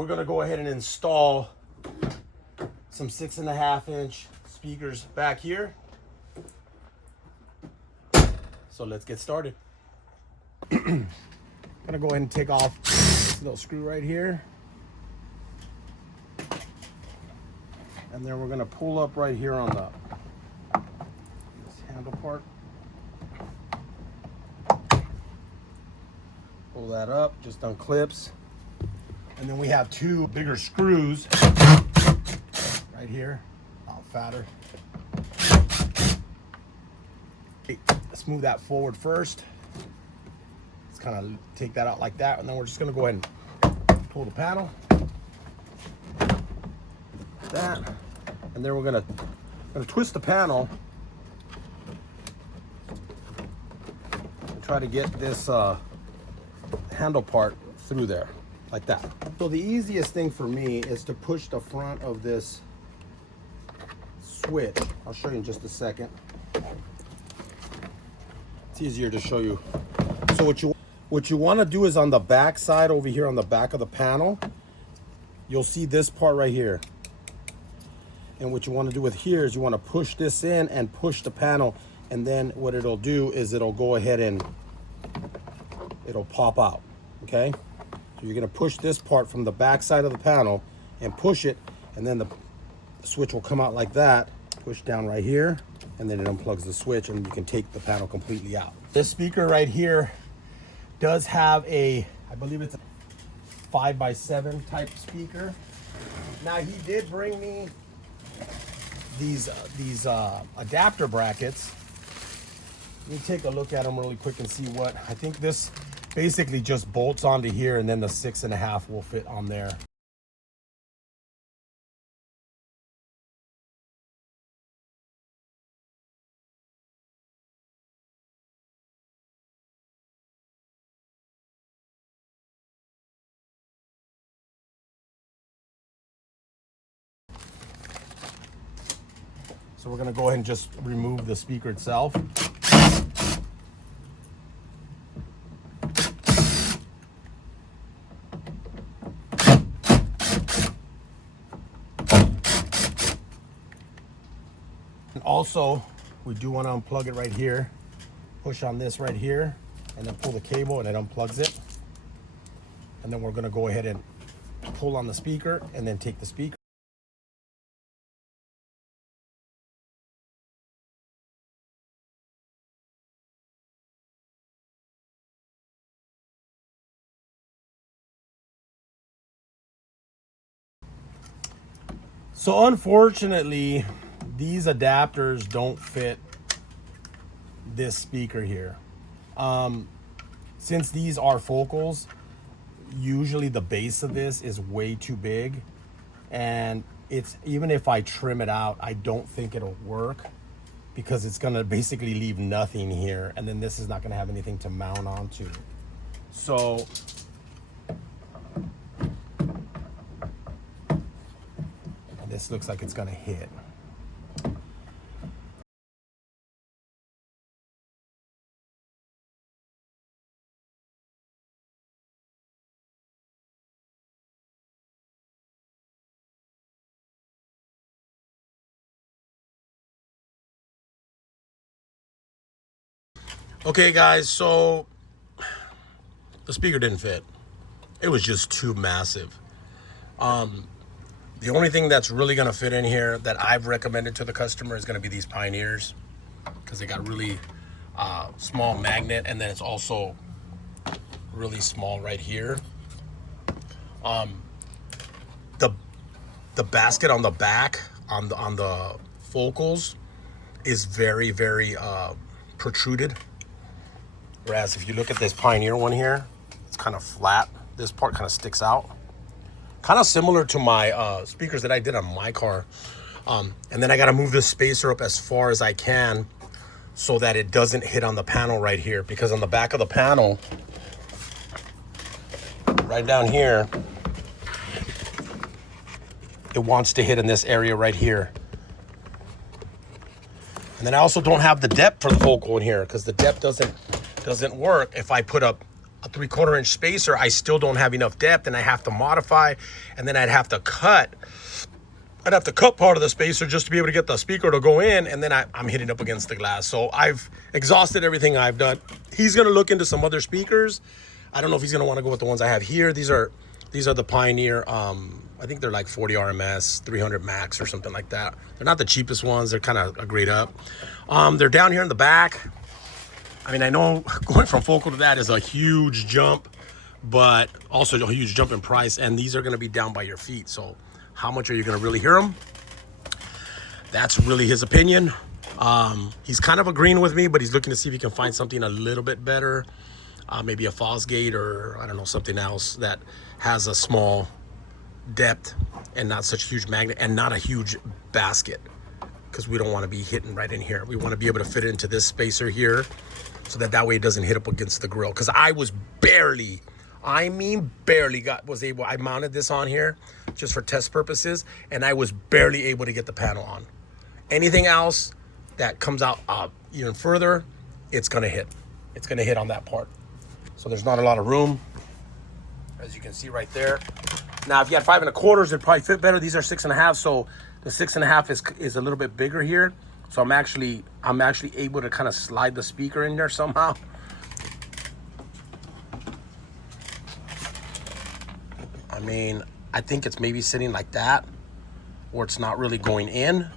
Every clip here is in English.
we're gonna go ahead and install some 6.5-inch speakers back here. So let's get started. I'm gonna go ahead and take off this little screw right here. And then we're gonna pull up right here on this handle part. Pull that up, just unclips. And then we have two bigger screws right here, fatter. Okay, let's move that forward first. Let's kind of take that out like that, and then we're just gonna go ahead and pull the panel. That, and then we're gonna twist the panel and try to get this handle part through there like that. So the easiest thing for me is to push the front of this switch. I'll show you in just a second. It's easier to show you. So what you want to do is on the back side over here on the back of the panel, you'll see this part right here. And what you want to do with here is you want to push this in and push the panel, and then what it'll do is it'll go ahead and it'll pop out. Okay, so you're going to push this part from the back side of the panel and push it, and then the switch will come out like that. Push down right here, and then it unplugs the switch, and you can take the panel completely out. This speaker right here does have a, I believe it's a 5x7 type speaker. Now he did bring me these adapter brackets. Let me take a look at them really quick and see what I think. This basically just bolts onto here, and then the 6.5 will fit on there. So we're gonna go ahead and just remove the speaker itself. And also, we do want to unplug it right here. Push on this right here, and then pull the cable, and it unplugs it. And then we're gonna go ahead and pull on the speaker, and then take the speaker. So unfortunately, these adapters don't fit this speaker here. Since these are focals, usually the base of this is way too big, and it's, even if I trim it out, I don't think it'll work, because it's gonna basically leave nothing here, and then this is not gonna have anything to mount onto. So this looks like it's gonna hit. Okay guys, so the speaker didn't fit. It was just too massive. The only thing that's really gonna fit in here that I've recommended to the customer is gonna be these Pioneers, because they got really small magnet, and then it's also really small right here. The basket on the back on the focals is very protruded, whereas if you look at this Pioneer one here, it's kind of flat. This part kind of sticks out, kind of similar to my speakers that I did on my car. And then I got to move this spacer up as far as I can so that it doesn't hit on the panel right here, because on the back of the panel right down here, it wants to hit in this area right here. And then I also don't have the depth for the focal in here, because the depth doesn't work if I put up a 3/4 inch spacer, I still don't have enough depth, and I have to modify, and then I'd have to cut part of the spacer just to be able to get the speaker to go in, and then I'm hitting up against the glass. So I've exhausted everything I've done. He's gonna look into some other speakers. I don't know if he's gonna want to go with the ones I have here. These are the Pioneer. I think they're like 40 RMS, 300 max or something like that. They're not the cheapest ones. They're kind of a grade up. They're down here in the back. I mean, I know going from focal to that is a huge jump, but also a huge jump in price. And these are going to be down by your feet. So how much are you going to really hear them? That's really his opinion. He's kind of agreeing with me, but he's looking to see if he can find something a little bit better. Maybe a Fosgate, or I don't know, something else that has a small depth and not such a huge magnet and not a huge basket, because we don't want to be hitting right in here. We want to be able to fit it into this spacer here, so that way it doesn't hit up against the grill. Because I was barely, I mounted this on here just for test purposes, and I was barely able to get the panel on. Anything else that comes out even further, it's gonna hit. It's gonna hit on that part. So there's not a lot of room, as you can see right there. Now, if you had 5 1/4, it'd probably fit better. These are 6 1/2, so the 6 1/2 is a little bit bigger here. So I'm actually able to kind of slide the speaker in there somehow. I mean, I think it's maybe sitting like that, or it's not really going in.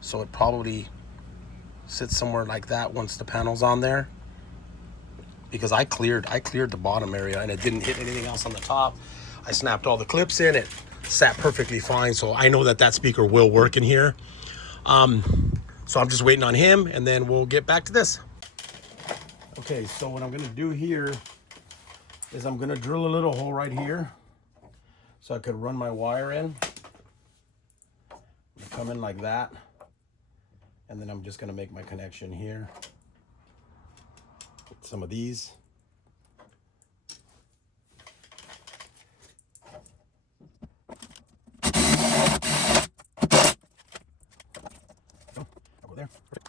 So it probably sits somewhere like that once the panel's on there. Because I cleared the bottom area and it didn't hit anything else on the top. I snapped all the clips in, it sat perfectly fine. So I know that speaker will work in here. So I'm just waiting on him, and then we'll get back to this. Okay, so what I'm gonna do here is I'm gonna drill a little hole right here so I could run my wire in. Come in like that. And then I'm just gonna make my connection here. Some of these. I'll go there. Perfect.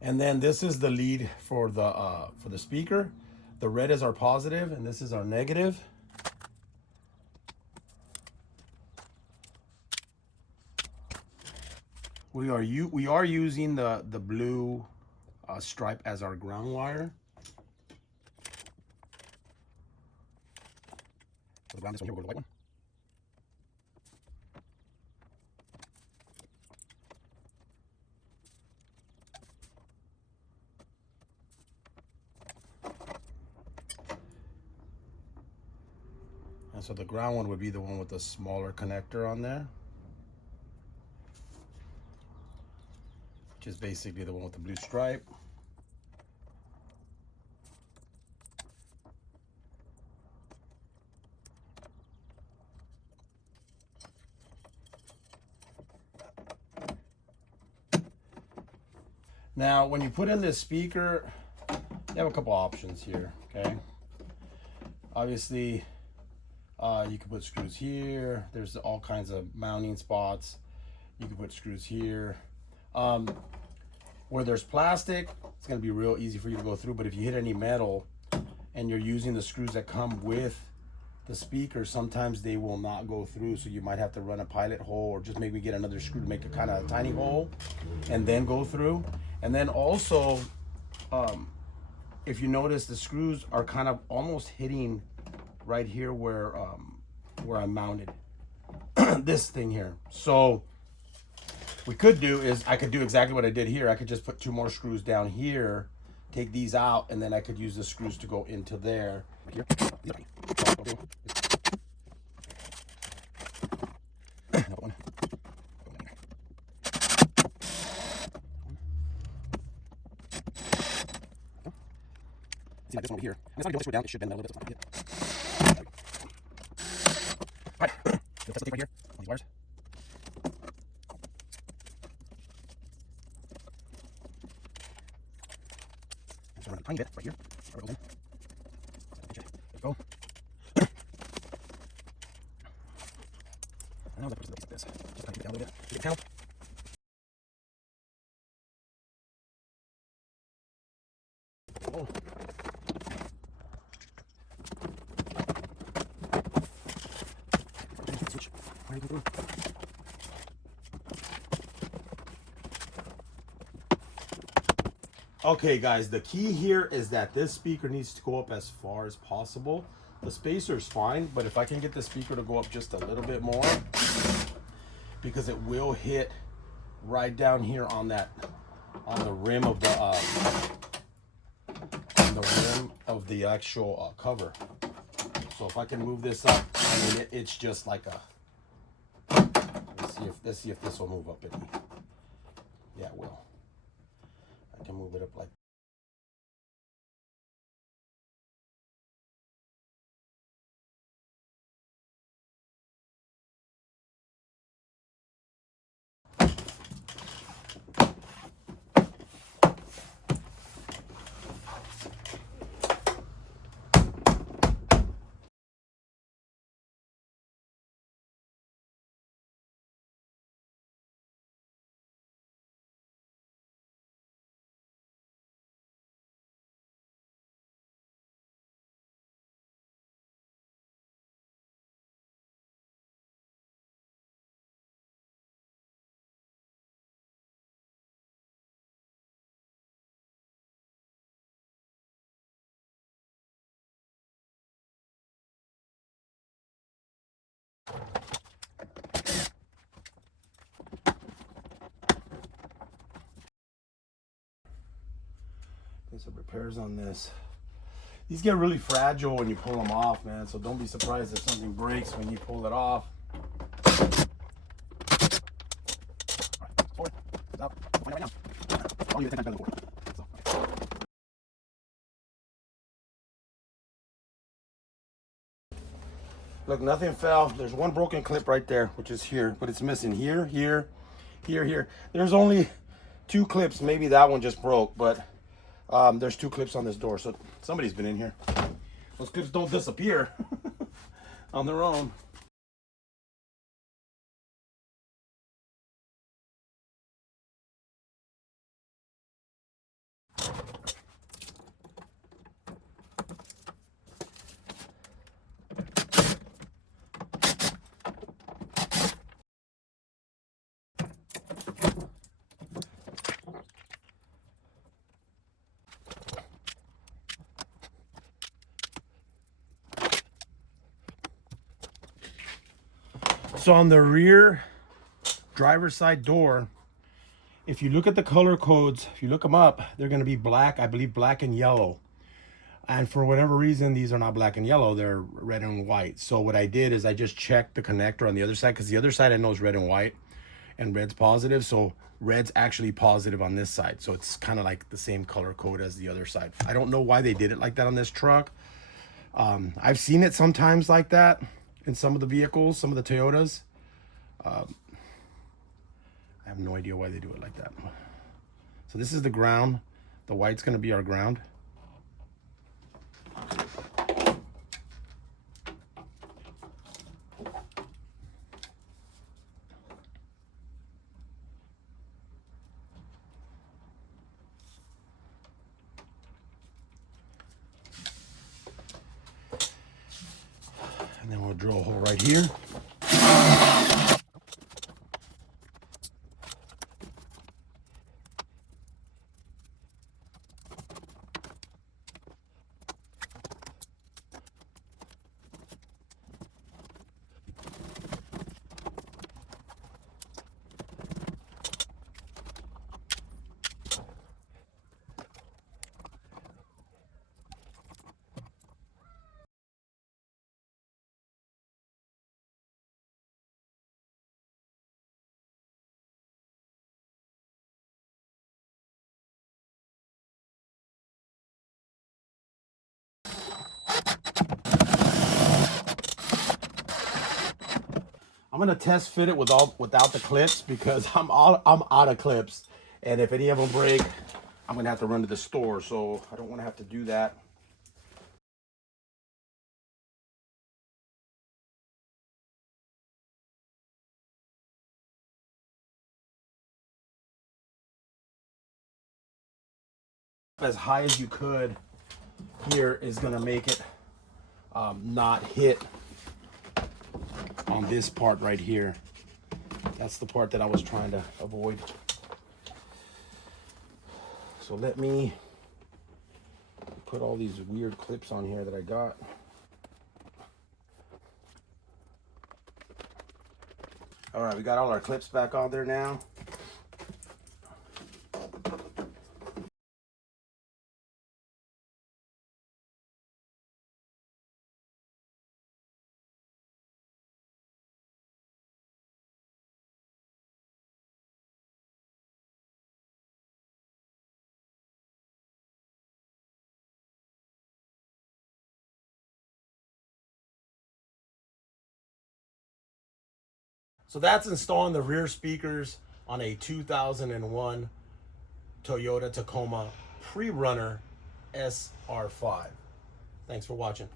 And then this is the lead for the speaker. The red is our positive, and this is our negative. We are using the blue stripe as our ground wire. So the ground, this one here, we'll go to the white one. And so the ground one would be the one with the smaller connector on there, which is basically the one with the blue stripe. Now, when you put in this speaker, you have a couple options here, okay? Obviously, you can put screws here. There's all kinds of mounting spots. You can put screws here. Where there's plastic, it's gonna be real easy for you to go through, but if you hit any metal and you're using the screws that come with the speaker, sometimes they will not go through, so you might have to run a pilot hole or just maybe get another screw to make a kind of tiny hole and then go through. And then also, if you notice, the screws are kind of almost hitting right here where I mounted this thing here. So we could do is I could do exactly what I did here. I could just put 2 more screws down here, take these out, and then I could use the screws to go into there. Here. See, like this one over here. And it's not going to go down, it should bend a little bit. So it's not Alright, you'll test the tape right here on these wires. I'm just going to run a tiny bit right here. Where it goes in. There you go. And now as I push the piece like this, just kind of keep it down a little bit. panel. Oh. Okay guys, the key here is that this speaker needs to go up as far as possible. The spacer is fine, but if I can get the speaker to go up just a little bit more, because it will hit right down here on that, on the rim of the actual cover. So if I can move this up, I mean it's just like a. Let's see if this will move up any. Yeah, it will. I can move it up like. Some repairs on this. These get really fragile when you pull them off, man. So don't be surprised if something breaks when you pull it off. Look, nothing fell. There's one broken clip right there, which is here, but it's missing here, here, here. There's only 2 clips. Maybe that one just broke, but there's 2 clips on this door, so somebody's been in here. Those clips don't disappear on their own. So on the rear driver's side door, if you look at the color codes, if you look them up, they're going to be black, I believe black and yellow. And for whatever reason, these are not black and yellow, they're red and white. So what I did is I just checked the connector on the other side, because the other side I know is red and white, and red's positive. So red's actually positive on this side. So it's kind of like the same color code as the other side. I don't know why they did it like that on this truck. I've seen it sometimes like that in some of the vehicles, some of the Toyotas. I have no idea why they do it like that. So this is the ground. The white's going to be our ground. And then we'll drill a hole right here. I'm gonna test fit it without the clips, because I'm out of clips, and if any of them break, I'm gonna have to run to the store. So I don't want to have to do that. as high as you could here is gonna make it not hit on this part right here. That's the part that I was trying to avoid. So let me put all these weird clips on here that I got. All right, we got all our clips back on there now. So that's installing the rear speakers on a 2001 Toyota Tacoma Prerunner SR5. Thanks for watching.